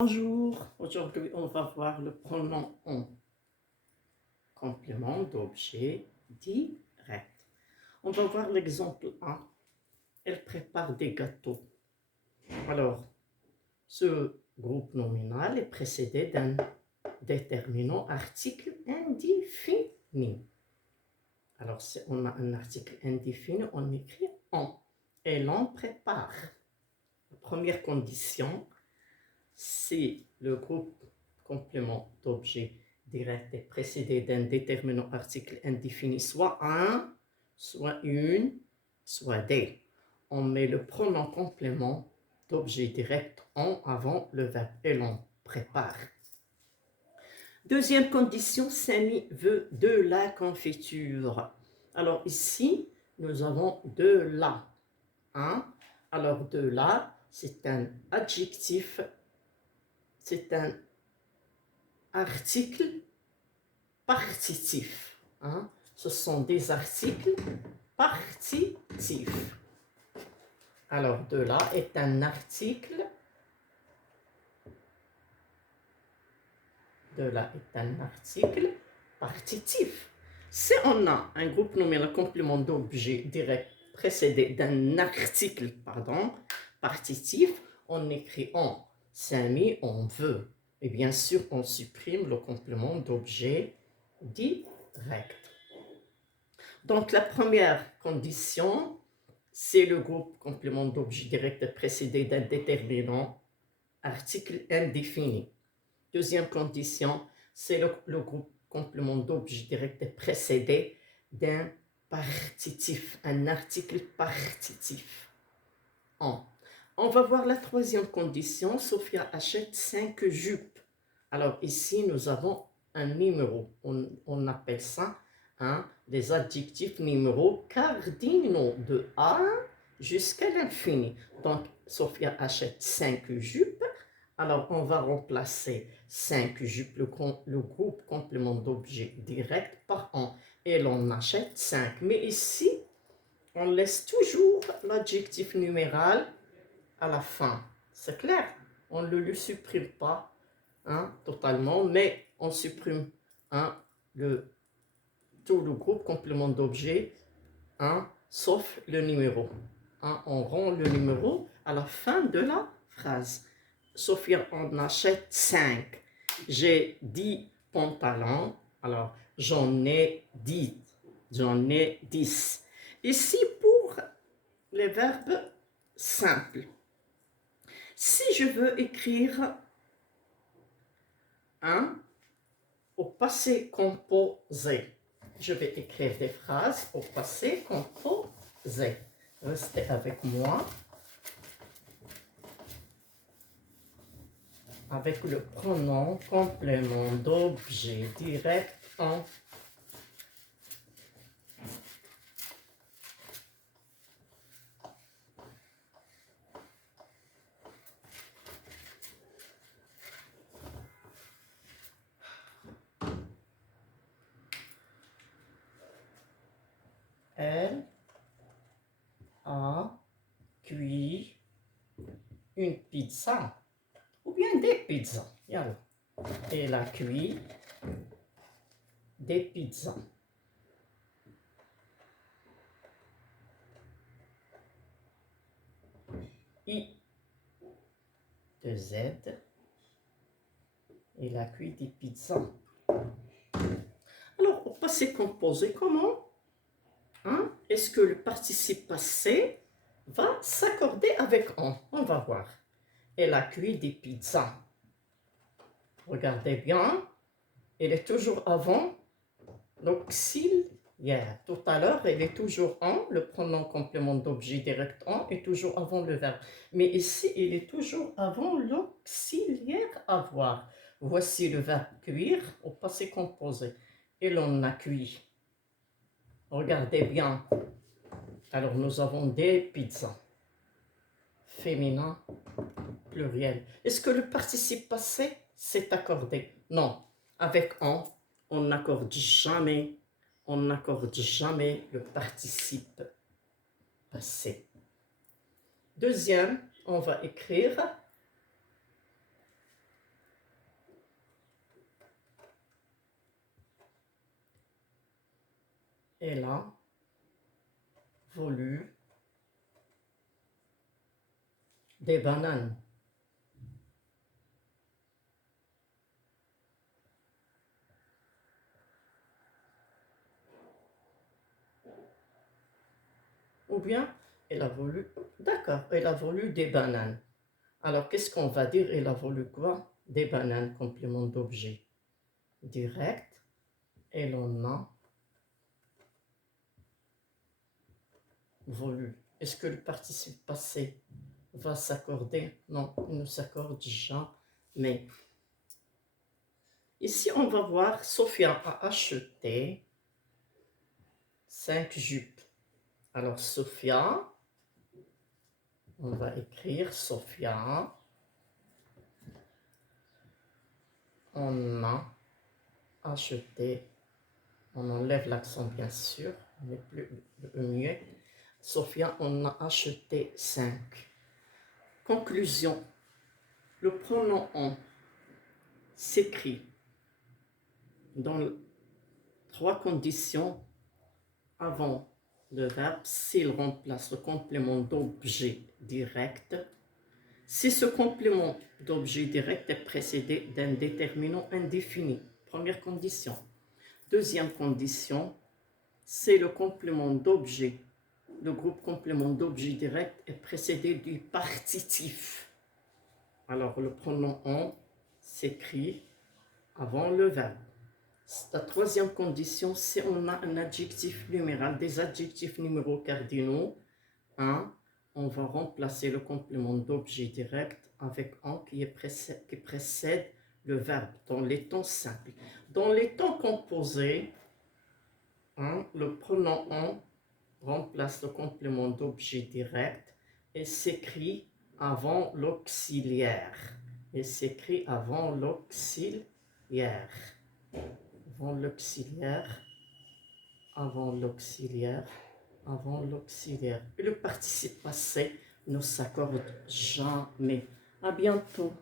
Bonjour, aujourd'hui on va voir le pronom on, complément d'objet direct. On va voir l'exemple 1. Elle prépare des gâteaux. Alors, ce groupe nominal est précédé d'un déterminant article indéfini. Alors, si on a un article indéfini, on écrit on. Et l'on prépare. La première condition, si le groupe complément d'objet direct est précédé d'un déterminant article indéfini, soit un, soit une, soit des. On met le pronom complément d'objet direct en avant le verbe et l'on prépare. Deuxième condition, Samy veut de la confiture. Alors ici, nous avons de la. Hein? Alors de la, c'est un adjectif, c'est un article partitif. Hein? Ce sont des articles partitifs. Alors, de là est un article. De là est un article partitif. Si on a un groupe nommé le complément d'objet direct précédé d'un article, partitif, on écrit on. Samy, on veut. Et bien sûr, on supprime le complément d'objet direct. Donc, la première condition, c'est le groupe complément d'objet direct précédé d'un déterminant article indéfini. Deuxième condition, c'est le groupe complément d'objet direct précédé d'un partitif, un article partitif. On va voir la troisième condition. Sophia achète 5 jupes. Alors ici, nous avons un numéro. On appelle ça les adjectifs numéros cardinaux de A jusqu'à l'infini. Donc, Sophia achète 5 jupes. Alors, on va remplacer 5 jupes, le groupe complément d'objet direct par un. Et l'on achète 5. Mais ici, on laisse toujours l'adjectif numéral à la fin. C'est clair? On ne le supprime pas totalement, mais on supprime tout le groupe complément d'objet, sauf le numéro. On rend le numéro à la fin de la phrase. Sophia en achète 5. J'ai 10 pantalons, alors j'en ai 10. J'en ai 10. Ici, pour les verbes simples, si je veux écrire au passé composé, je vais écrire des phrases au passé composé. Restez avec moi. Avec le pronom complément d'objet direct en. Elle a cuit une pizza. Ou bien des pizzas. Elle a cuit des pizzas. I de Z. Elle a cuit des pizzas. Alors, au passé composé, comment est-ce que le participe passé va s'accorder avec on? On va voir. Elle a cuit des pizzas. Regardez bien, elle est toujours avant l'auxiliaire. Tout à l'heure, elle est toujours en, le pronom complément d'objet direct en est toujours avant le verbe. Mais ici, il est toujours avant l'auxiliaire avoir. Voici le verbe cuire au passé composé. Et l'on a cuit. Regardez bien. Alors, nous avons des pizzas. Féminin, pluriel. Est-ce que le participe passé s'est accordé? Non. Avec on n'accorde jamais, le participe passé. Deuxième, on va écrire Elle a voulu des bananes. Ou bien, elle a voulu, d'accord, elle a voulu des bananes. Alors, qu'est-ce qu'on va dire? Elle a voulu quoi? Des bananes, complément d'objet direct. Elle en a voulu. Est-ce que le participe passé va s'accorder? Non, il ne s'accorde jamais. Ici, on va voir, Sophia a acheté 5 jupes. Alors, Sophia, on va écrire Sophia. On a acheté, on enlève l'accent bien sûr, on n'est plus le muet. Sophia, on a acheté 5. Conclusion, le pronom on s'écrit dans 3 conditions avant le verbe s'il remplace le complément d'objet direct. Si ce complément d'objet direct est précédé d'un déterminant indéfini, première condition. Deuxième condition, c'est le complément d'objet. Le groupe complément d'objet direct est précédé du partitif. Alors le pronom on s'écrit avant le verbe. La troisième condition, c'est on a un adjectif numéral, des adjectifs numéraux cardinaux. 1, on va remplacer le complément d'objet direct avec on qui précède le verbe dans les temps simples. Dans les temps composés, le pronom on remplace le complément d'objet direct et s'écrit avant l'auxiliaire. Et s'écrit avant l'auxiliaire. Avant l'auxiliaire. Avant l'auxiliaire. Avant l'auxiliaire. Et le participe passé ne s'accorde jamais. À bientôt.